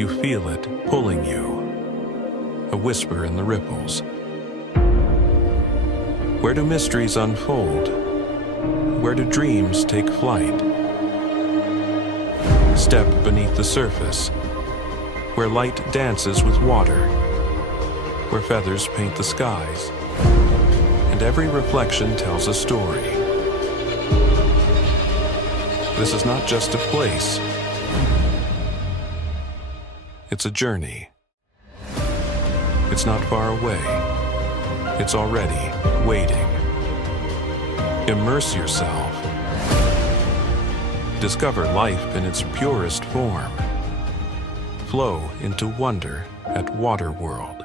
You feel it pulling you, a whisper in the ripples. Where do mysteries unfold? Where do dreams take flight? Step beneath the surface, where light dances with water, where feathers paint the skies, and every reflection tells a story. This is not just a place, it's a journey. It's not far away, it's already waiting. Immerse yourself. Discover life in its purest form. Flow into wonder at Water World.